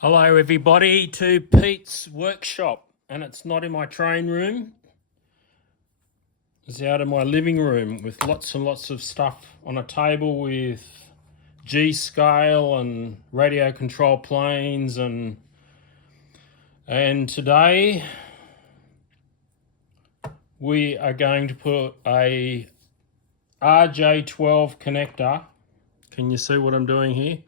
Hello everybody to Pete's workshop, and it's not in my train room, it's out in my living room with lots and lots of stuff on a table with G scale and radio control planes and today we are going to put a RJ12 connector. Can you see what I'm doing here?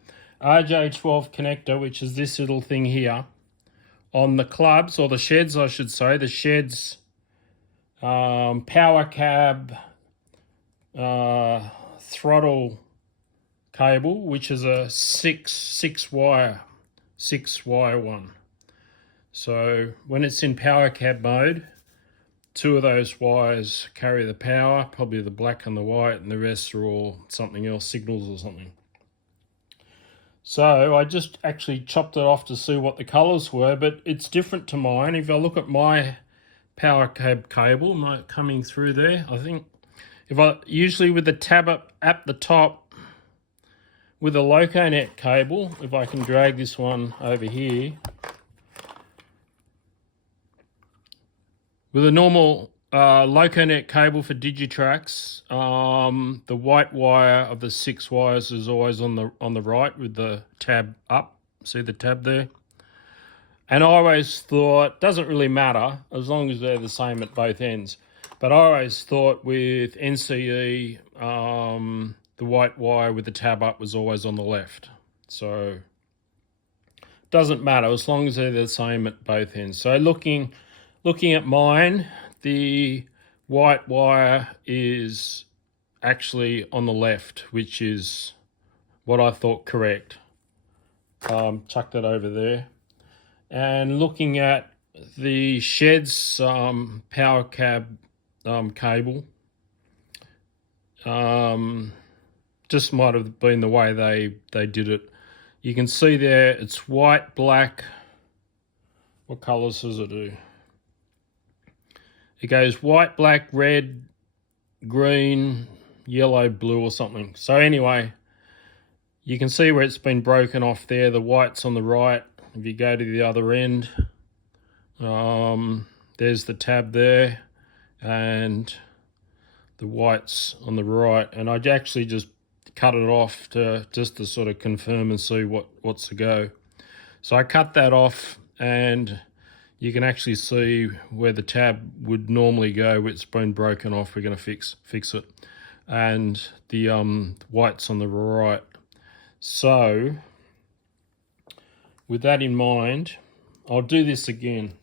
RJ12 connector, which is this little thing here, on the clubs, or the sheds I should say, the sheds PowerCab throttle cable, which is a six wire one. So when it's in PowerCab mode, two of those wires carry the power, probably the black and the white, and the rest are all something else, signals or something. So I just actually chopped it off to see what the colours were, but it's different to mine. If I look at my PowerCab cable coming through there, I think usually with the tab up at the top with a LocoNet cable, if I can drag this one over here, with a normal LocoNet cable for Digitrax, the white wire of the 6 wires is always on the right with the tab up. See the tab there? And I always thought, doesn't really matter as long as they're the same at both ends. But I always thought with NCE, the white wire with the tab up was always on the left. So doesn't matter as long as they're the same at both ends. So looking at mine, the white wire is actually on the left, which is what I thought correct. Chuck that over there. And looking at the shed's PowerCab cable, just might have been the way they did it. You can see there it's white, black. What colours does it do? It goes white, black, red, green, yellow, blue or something. So anyway, you can see where it's been broken off there. The white's on the right. If you go to the other end, there's the tab there and the white's on the right. And I actually just cut it off just to sort of confirm and see what's to go. So I cut that off, and you can actually see where the tab would normally go. It's been broken off. We're going to fix it. And the white's on the right. So with that in mind, I'll do this again.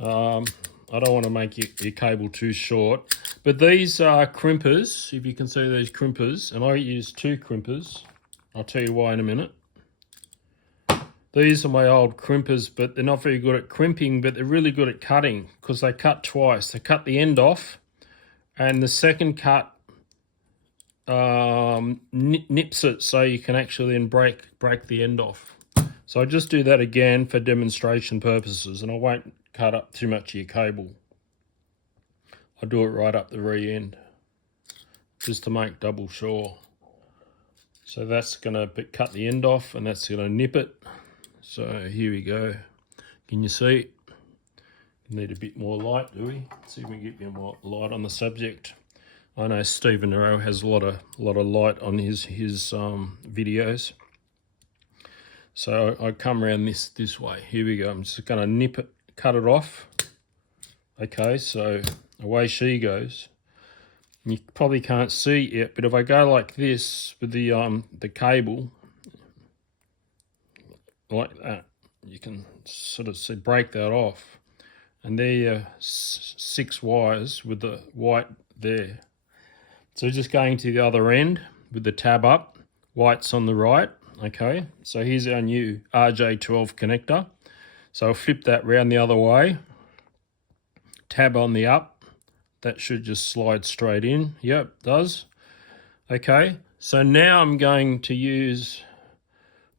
I don't want to make your cable too short, but these are crimpers. If you can see these crimpers, and I use 2 crimpers. I'll tell you why in a minute. These are my old crimpers, but they're not very good at crimping, but they're really good at cutting because they cut twice. They cut the end off, and the second cut nips it so you can actually then break the end off. So I just do that again for demonstration purposes, and I won't cut up too much of your cable. I'll do it right up the very end just to make double sure. So that's going to cut the end off, and that's going to nip it. So here we go. Can you see? Need a bit more light, do we? Let's see if we can get more light on the subject. I know Stephen Arrow has a lot of light on his videos. So I come around this way. Here we go. I'm just going to nip it, cut it off. Okay, so away she goes. You probably can't see it yet, but if I go like this with the cable, like that, you can sort of see, break that off. And there your 6 wires with the white there. So just going to the other end with the tab up, white's on the right. Okay, so here's our new RJ12 connector. So I'll flip that round the other way. Tab on the up. That should just slide straight in. Yep, it does. Okay, so now I'm going to use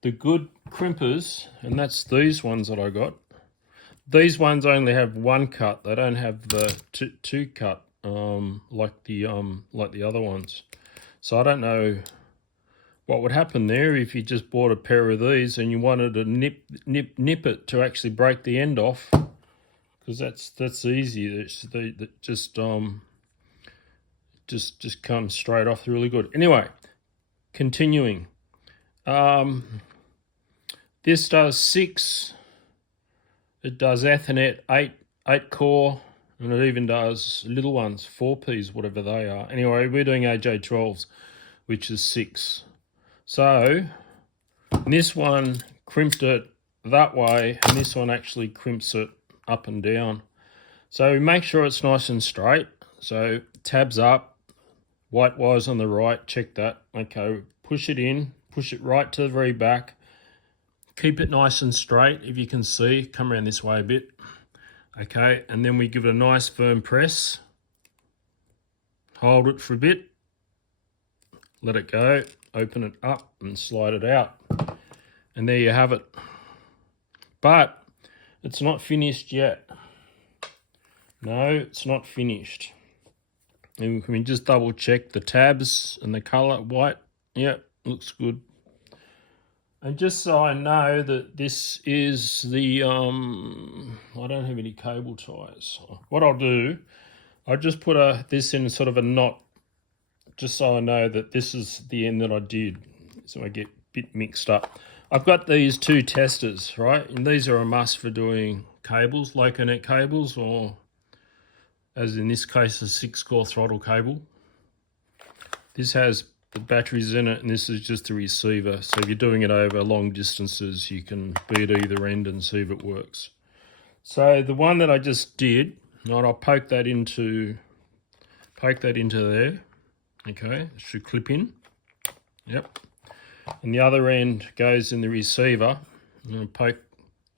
the good crimpers, and that's these ones that I got. These ones only have 1 cut. They don't have the two cut like the other ones. So I don't know what would happen there if you just bought a pair of these and you wanted to nip it to actually break the end off, because that's easy. That just comes straight off really good. Anyway, continuing. This does 6. It does Ethernet 8 core, and it even does little ones, 4Ps, whatever they are. Anyway, we're doing RJ12s, which is 6. So this one crimped it that way, and this one actually crimps it up and down. So make sure it's nice and straight. So tabs up, white wires on the right, check that. Okay, push it in, push it right to the very back. Keep it nice and straight, if you can see. Come around this way a bit. Okay, and then we give it a nice firm press. Hold it for a bit. Let it go. Open it up and slide it out. And there you have it. But it's not finished yet. No, it's not finished. And we can just double check the tabs and the color, white. Yep, looks good. And just so I know that this is the, I don't have any cable ties. What I'll do, I'll just put this in sort of a knot, just so I know that this is the end that I did, so I get a bit mixed up. I've got these 2 testers, right? And these are a must for doing cables, Loconet cables, or as in this case, a 6-core throttle cable. This has the batteries in it, and this is just the receiver. So if you're doing it over long distances, you can be at either end and see if it works. So the one that I just did, right, I'll poke that into there. Okay, it should clip in. Yep. And the other end goes in the receiver. I'm going to poke.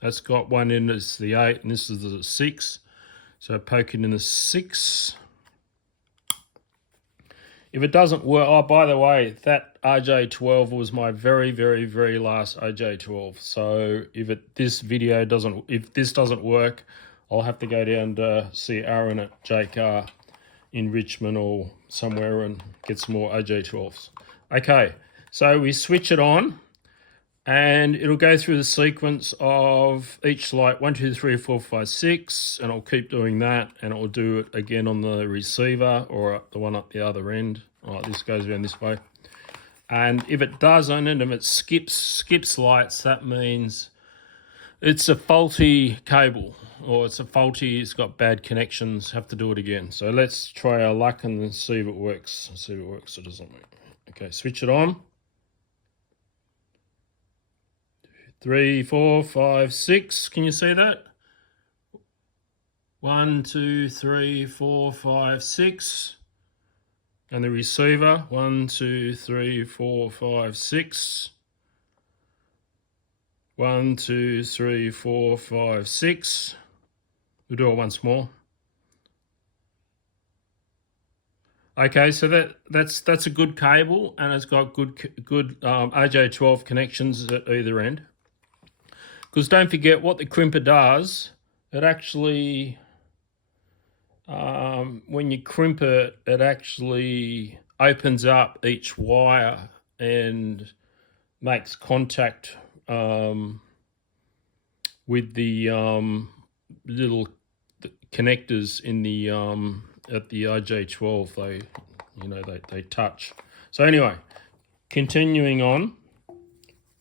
That's got one end, it's the 8, and this is the 6. So poke it in the 6. If it doesn't work, oh, by the way, that RJ12 was my very, very, very last RJ12. So if this doesn't work, I'll have to go down to see Aaron at JCar in Richmond or somewhere and get some more RJ12s. Okay, so we switch it on, and it'll go through the sequence of each light, 1, 2, 3, 4, 5, 6, and I'll keep doing that, and I'll do it again on the receiver or the one up the other end. All right, this goes around this way. And if it doesn't, and if it skips lights, that means it's a faulty cable, or it's got bad connections, have to do it again. So let's try our luck and see if it works. See if it works or doesn't work. Okay, switch it on. 3, 4, 5, 6. Can you see that? 1, 2, 3, 4, 5, 6. And the receiver, 1, 2, 3, 4, 5, 6. 1, 2, 3, 4, 5, 6. We'll do it once more. Okay, so that's a good cable, and it's got good RJ12 connections at either end. Because don't forget what the crimper does. It actually, when you crimp it, it actually opens up each wire and makes contact with the little connectors in the at the RJ12. They touch. So anyway, continuing on.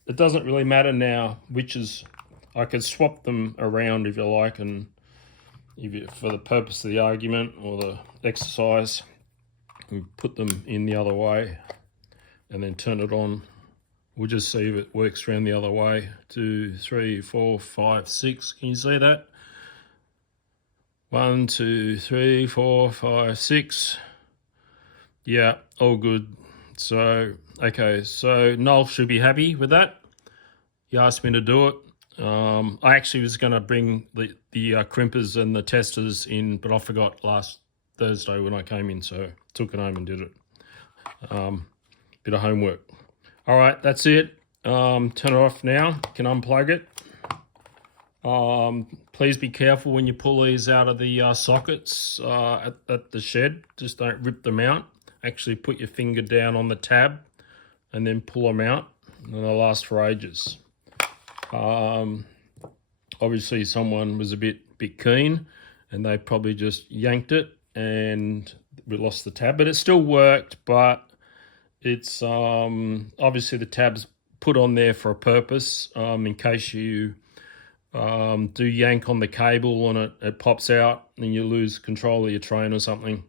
It doesn't really matter now which is. I could swap them around if you like, and for the purpose of the argument or the exercise, we put them in the other way and then turn it on. We'll just see if it works around the other way. 2, 3, 4, 5, 6. Can you see that? 1, 2, 3, 4, 5, 6. Yeah, all good. So, okay, so Noel should be happy with that. He asked me to do it. I actually was going to bring the crimpers and the testers in, but I forgot last Thursday when I came in, so took it home and did it. Bit of homework. All right, that's it. Turn it off now. You can unplug it. Please be careful when you pull these out of the sockets at the shed. Just don't rip them out. Actually put your finger down on the tab and then pull them out, and they'll last for ages. Obviously someone was a bit keen, and they probably just yanked it, and we lost the tab. But it still worked, but it's obviously the tab's put on there for a purpose, in case you do yank on the cable and it pops out and you lose control of your train or something.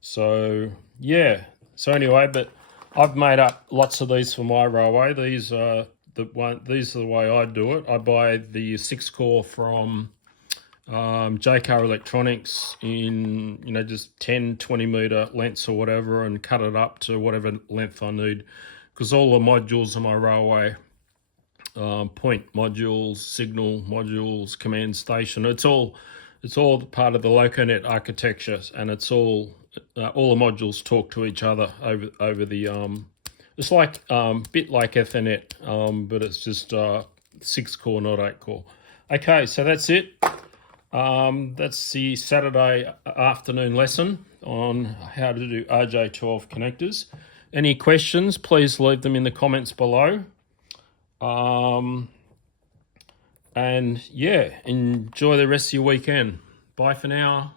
So yeah, so anyway, but I've made up lots of these for my railway. These are the way I do it. I buy the 6-core from JK Electronics in, you know, just 10-20 meter lengths or whatever, and cut it up to whatever length I need, because all the modules on my railway, point modules, signal modules, command station, it's all part of the LocoNet architecture, and it's all the modules talk to each other over the it's like bit like Ethernet, but it's just 6-core, not 8-core. Okay, so that's it. That's the Saturday afternoon lesson on how to do RJ12 connectors. Any questions, please leave them in the comments below. And yeah, enjoy the rest of your weekend. Bye for now.